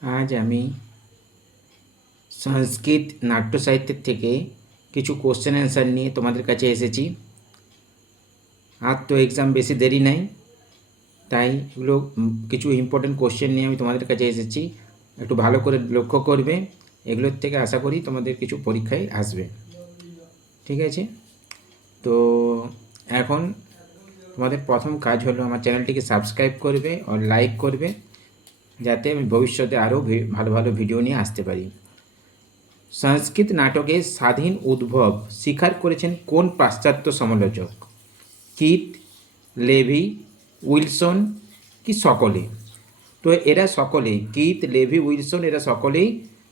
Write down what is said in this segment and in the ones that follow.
আজ আমি সংস্কৃত নাট্য সাহিত্যের থেকে কিছু কোশ্চেন অ্যান্সার নিয়ে তোমাদের কাছে এসেছি। আর তো এক্সাম বেশি দেরি নাই, তাই এগুলো কিছু ইম্পর্টেন্ট কোশ্চেন নিয়ে আমি তোমাদের কাছে এসেছি। একটু ভালো করে লক্ষ্য করবে, এগুলোর থেকে আশা করি তোমাদের কিছু পরীক্ষায় আসবে। ঠিক আছে, তো এখন তোমাদের প্রথম কাজ হলো আমার চ্যানেলটিকে সাবস্ক্রাইব করবে আর লাইক করবে, যাতে আমি ভবিষ্যতে আরও ভালো ভালো ভিডিও নিয়ে আসতে পারি। সংস্কৃত নাটকের স্বাধীন উদ্ভব স্বীকার করেছেন কোন পাশ্চাত্য সমালোচক? কিথ, লেভি, উইলসন কি সকলে? তো এরা সকলেই, কিথ, লেভি, উইলসন, এরা সকলেই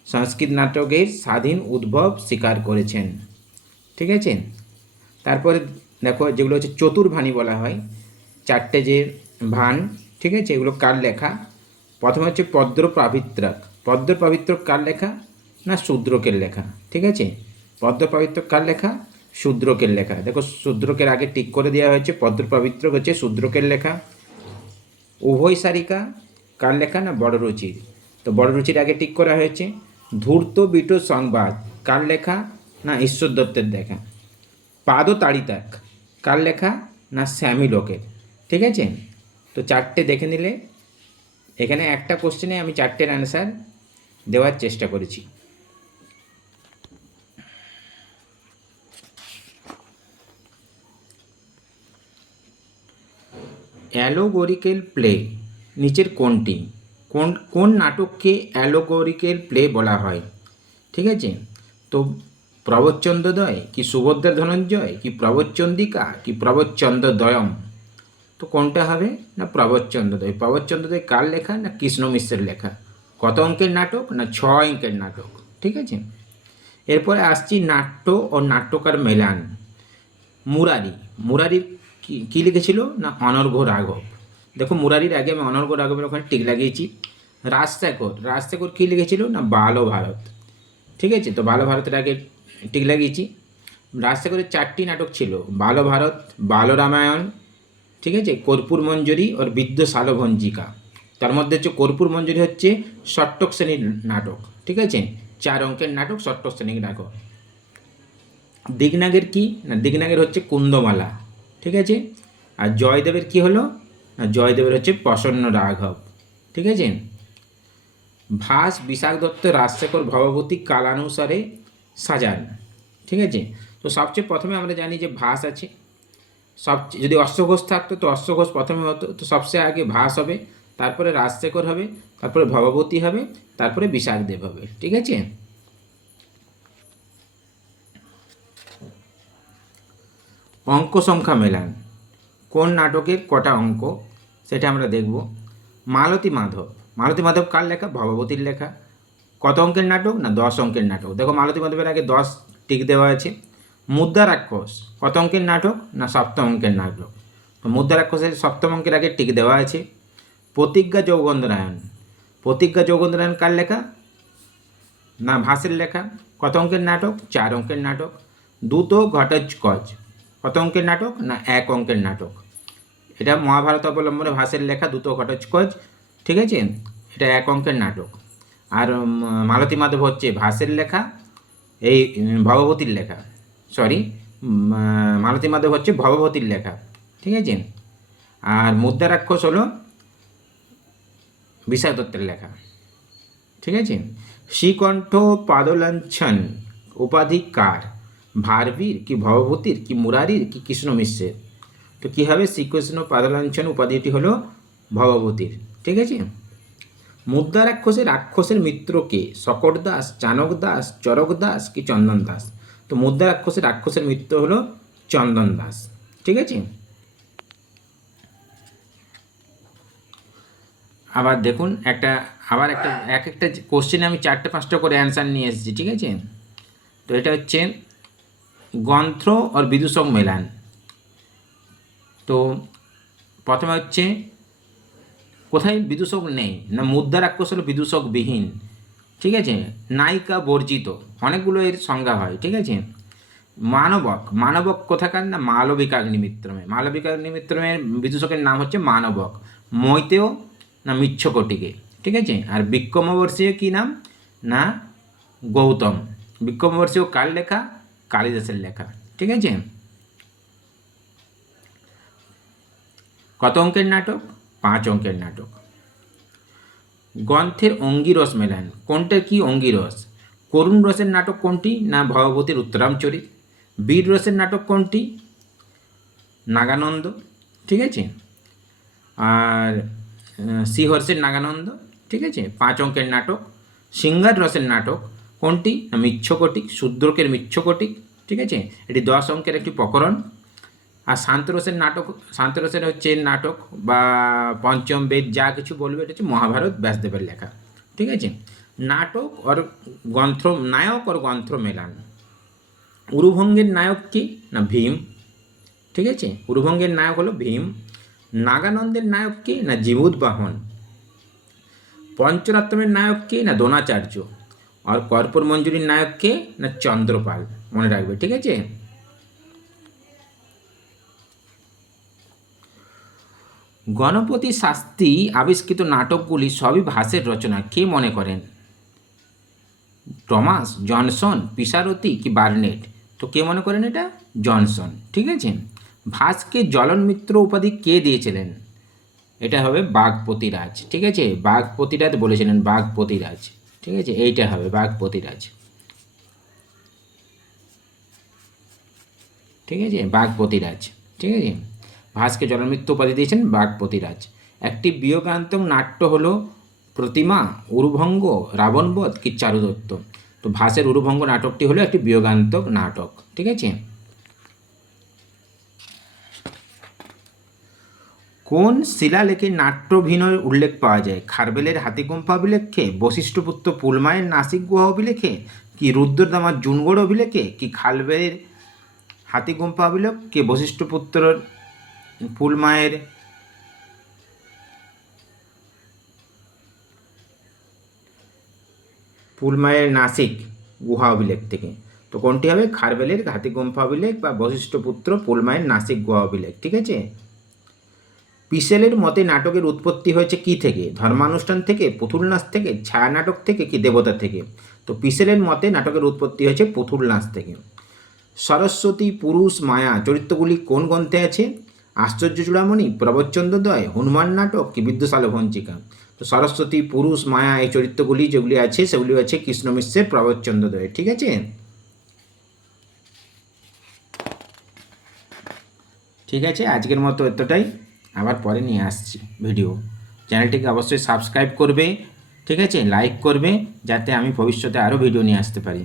সংস্কৃত নাটকের স্বাধীন উদ্ভব স্বীকার করেছেন। ঠিক আছে, তারপরে দেখো যেগুলো হচ্ছে চতুর্ভাণী বলা হয়, চারটে যে ভান, ঠিক আছে, এগুলো কার লেখা? প্রথমে হচ্ছে পদ্মপ্রাবিত্রক। পদ্মপ্রাবিত্রক কার লেখা? না শূদ্রকের লেখা। ঠিক আছে, পদ্মপ্রাবিত্রক কার লেখা? শূদ্রকের লেখা। দেখো শূদ্রকের আগে টিক করে দেওয়া হয়েছে, পদ্মপ্রাবিত্রক হচ্ছে শূদ্রকের লেখা। উভয় সারিকা কার লেখা? না বড়রুচির। তো বড়রুচির আগে টিক করা হয়েছে। ধূর্ত বিট সংবাদ কার লেখা? না ঈশ্বর দত্তের লেখা। পাদতাড়িতাক কার লেখা? না স্যামিলোকের। ঠিক আছে, তো চারটে দেখে নিলে। এখানে একটা কোশ্চেনে আমি চারটের অ্যান্সার দেওয়ার চেষ্টা করেছি। অ্যালোগরিক্যাল প্লে নিচের কোনটি? কোন কোন নাটককে অ্যালোগরিক্যাল প্লে বলা হয়? ঠিক আছে, তো প্রবচ্ছন্দদ্বয় কি সুভদ্রা ধনঞ্জয় কি প্রবচ্ছন্দিকা কি প্রবচ্ছন্দদ্বয়ম? তো কোনটা হবে? না প্রবচ্ছন্দদ্বয়। প্রবচ্ছন্দদ্বয় কার লেখা? না কৃষ্ণ মিশ্রের লেখা। কত অঙ্কের নাটক? না 6 অঙ্কের নাটক। ঠিক আছে, এরপরে আসছি নাট্য ও নাট্যকার মেলান। মুরারি, মুরারির কী লিখেছিল? না অনর্ঘ্য রাঘব। দেখো মুরারির আগে আমি অনর্ঘ্য রাঘবের ওখানে টিক লাগিয়েছি। রাজশেখর, রাজশেখর কী লিখেছিল? না বালভারত। ঠিক আছে, তো বালভারতের আগে টিক লাগিয়েছি। রাজশেখরের চারটি নাটক ছিল, বালভারত, বালরামায়ণ, ঠিক আছে, কর্পূর মঞ্জরি ওর বিদ্য শালভঞ্জিকা। তার মধ্যে হচ্ছে কর্পূর মঞ্জরি হচ্ছে ষট্টক শ্রেণীর নাটক। ঠিক আছে, 4 অঙ্কের নাটক, ষট্টক শ্রেণীর নাটক। দিগনাগের কি? না দিগনাগের হচ্ছে কুন্দমালা। ঠিক আছে, আর জয়দেবের কি হলো? না জয়দেবের হচ্ছে প্রসন্ন রাঘব। ঠিক আছে, ভাস বিশাখ দত্ত রাজশেখর ভবভূতি কালানুসারে সাজান। ঠিক আছে, তো সবচেয়ে প্রথমে আমরা জানি যে ভাস আছে। সবচেয়ে যদি অশ্বঘোষ থাকতো তো অশ্বঘোষ প্রথমে হতো, তো সবচেয়ে আগে ভাস হবে, তারপরে রাজশেখর হবে, তারপরে ভবভূতি হবে, তারপরে বিশাখদেব হবে। ঠিক আছে, অঙ্ক সংখ্যা মেলান কোন নাটকের কটা অঙ্ক সেটা আমরা দেখব। মালতী মাধব, মালতী মাধব কার লেখা? ভবভূতির লেখা। কত অঙ্কের নাটক? না 10 অঙ্কের নাটক। দেখো মালতী মাধবের আগে 10 টিক দেওয়া আছে। মুদ্রা রাক্ষস কত অঙ্কের নাটক? না সপ্তম অঙ্কের নাটক। তো মুদ্রা রাক্ষসের সপ্তম অঙ্কের আগে টিক দেওয়া আছে। প্রতিজ্ঞা যৌগন্ধরায়ণ, প্রতিজ্ঞা যৌগন্ধরায়ণ কার লেখা? না ভাসের লেখা। কত অঙ্কের নাটক? 4 অঙ্কের নাটক। দ্রুত ঘটোৎকচ কত অঙ্কের নাটক? না 1 অঙ্কের নাটক। এটা মহাভারত অবলম্বনে ভাসের লেখা দ্রুত ঘটোৎকচ। ঠিক আছে, এটা 1 অঙ্কের নাটক। আর মালতী মাধব হচ্ছে ভাসের লেখা, এই ভবভূতির লেখা। সরি, মালতী মাধব হচ্ছে ভবভূতির লেখা। ঠিক আছে, আর মুদ্রা রাক্ষস হলো বিশাখ দত্তের লেখা। ঠিক আছে, শ্রীকণ্ঠ পাদলাঞ্ছন উপাধি কার? ভারবীর কি ভবভূতির কি মুরারির কি কৃষ্ণ মিশ্রের? তো কী হবে? শ্রীকৃষ্ণ পাদলাঞ্ছন উপাধিটি হলো ভবভূতির। ঠিক আছে, মুদ্রা রাক্ষসের রাক্ষসের মিত্রকে শকট দাস, চানক দাস, চরক দাস কি চন্দন দাস? তো মুদ্রা রাক্ষসের রাক্ষসের মিত্র হলো চন্দন দাস। ঠিক আছে, আবার দেখুন আবার এক একটা কোশ্চেনে আমি 4টে 5টা করে অ্যান্সার নিয়ে এসেছি। ঠিক আছে, তো এটা হচ্ছে গ্রন্থ আর বিদূষক মেলান। তো প্রথমে হচ্ছে কোথায় বিদূষক নেই? না মুদ্রা রাক্ষস হলো বিদূষকবিহীন। ঠিক আছে, নায়িকা বর্জিত, অনেকগুলো এর সংজ্ঞা হয়। ঠিক আছে, মানবক, মানবক কোথাকার? না মালবিকাগ্নিমিত্রমে, মালবিকাগ্নিমিত্রমের বিদূষকের নাম হচ্ছে মানবক। মৈতেয় না মিচ্ছকটিকে। ঠিক আছে। আর বিক্রমবর্ষীয় কী নাম না গৌতম। বিক্রমবর্ষীয় কার লেখা? কালিদাসের লেখা। ঠিক আছে। কত অঙ্কের নাটক? 5 অঙ্কের নাটক। গ্রন্থের অঙ্গিরস মেলান, কোনটা কি অঙ্গিরস? করুণ রসের নাটক কোনটি না ভগবতীর উত্তরামচরিত। বীর রসের নাটক কোনটি? নাগানন্দ। ঠিক আছে। আর শ্রীহর্ষের নাগানন্দ। ঠিক আছে, 5 অঙ্কের নাটক। সিংহার রসের নাটক কোনটি না মিচ্ছকটিক, শূদ্রকের মিচ্ছকটিক। ঠিক আছে, এটি 10 অঙ্কের একটি প্রকরণ। আর শান্তরসের নাটক, শান্তরসের হচ্ছে নাটক বা পঞ্চম বেদ যা কিছু বলবে এটা হচ্ছে মহাভারত ব্যাসদেবের লেখা। ঠিক আছে। নাটক আর গ্রন্থ, নায়ক আর গ্রন্থ মেলান। উরুভঙ্গের নায়ক কি না ভীম। ঠিক আছে, উরুভঙ্গের নায়ক হলো ভীম। নাগানন্দের নায়ক কি না জীবুদ্বাহন। পঞ্চরত্নের নায়ক কে না দ্রোণাচার্য। আর কর্পূর মঞ্জুরির নায়ক কে না চন্দ্রপাল। মনে রাখবে। ঠিক আছে। গণপতি শাস্ত্রী আবিষ্কৃত নাটকগুলি সবই ভাসের রচনা, কে মনে করেন? টমাস, জনসন, পিসারতি কি বার্নেট? তো কে মনে করেন এটা? জনসন। ঠিক আছে। ভাসকে জ্বলন মিত্র উপাধি কে দিয়েছিলেন? এটা হবে বাঘপতিরাজ। ঠিক আছে, বাঘপতিরাজ বলেছিলেন, বাঘপতিরাজ। ঠিক আছে, এইটা হবে বাঘপতিরাজ। ঠিক আছে, বাঘপতিরাজ। ঠিক আছে, ভাসকে জলমিত্র উপাধি দিয়েছেন বাঘপতিরাজ। একটি বিয়োগান্তক নাট্য হলো প্রতিমা, উরুভঙ্গ, রাবণবধ কি চারুদত্ত? তো ভাসের উরুভঙ্গ নাটকটি হলো একটি বিয়োগান্তক নাটক। ঠিক আছে। কোন শিলালেখে নাট্যাভিনয়ের উল্লেখ পাওয়া যায়? খারবেলের হাতিগুম্ফা অভিলেখে, বশিষ্ঠপুত্র পুলমায়ের নাসিক গুহা অভিলেখে, কি রুদ্রদামার জুনগড় অভিলেখে, কি খালবেলের হাতিগুম্ফা অভিলেখ, কি বশিষ্ঠপুত্রর পুলমায়ের নাসিক গুহা অভিলেখ থেকে? তো কোনটি হবে? খারবেলের হাতিগুম্ফা অভিলেখ বা বশিষ্ঠপুত্র পুলমায়ের নাসিক গুহা অভিলেখ। ঠিক আছে। পিসেলের মতে নাটকের উৎপত্তি হয়েছে কি থেকে? ধর্মানুষ্ঠান থেকে, পুতুল নাচ থেকে, ছায়ানাটক থেকে, কি দেবতা থেকে? তো পিসেলের মতে নাটকের উৎপত্তি হয়েছে পুতুল নাচ থেকে। সরস্বতী, পুরুষ, মায়া চরিত্রগুলি কোন গ্রন্থে আছে? আশ্চর্য চূড়ামণি, প্রবচ্চন্দ্রদ্বয়, হনুমান নাটক কি বিদ্যুসাল ভঞ্চিকা? তো সরস্বতী, পুরুষ, মায়া এই চরিত্রগুলি যেগুলি আছে সেগুলি আছে কৃষ্ণ মিশ্রের প্রবচ্চন্দ্রদ্বয়। ঠিক আছে। ঠিক আছে, আজকের মতো এতটাই। আবার পরে নিয়ে আসছি ভিডিও। চ্যানেলটিকে অবশ্যই সাবস্ক্রাইব করবে। ঠিক আছে, লাইক করবে যাতে আমি ভবিষ্যতে আরও ভিডিও নিয়ে আসতে পারি।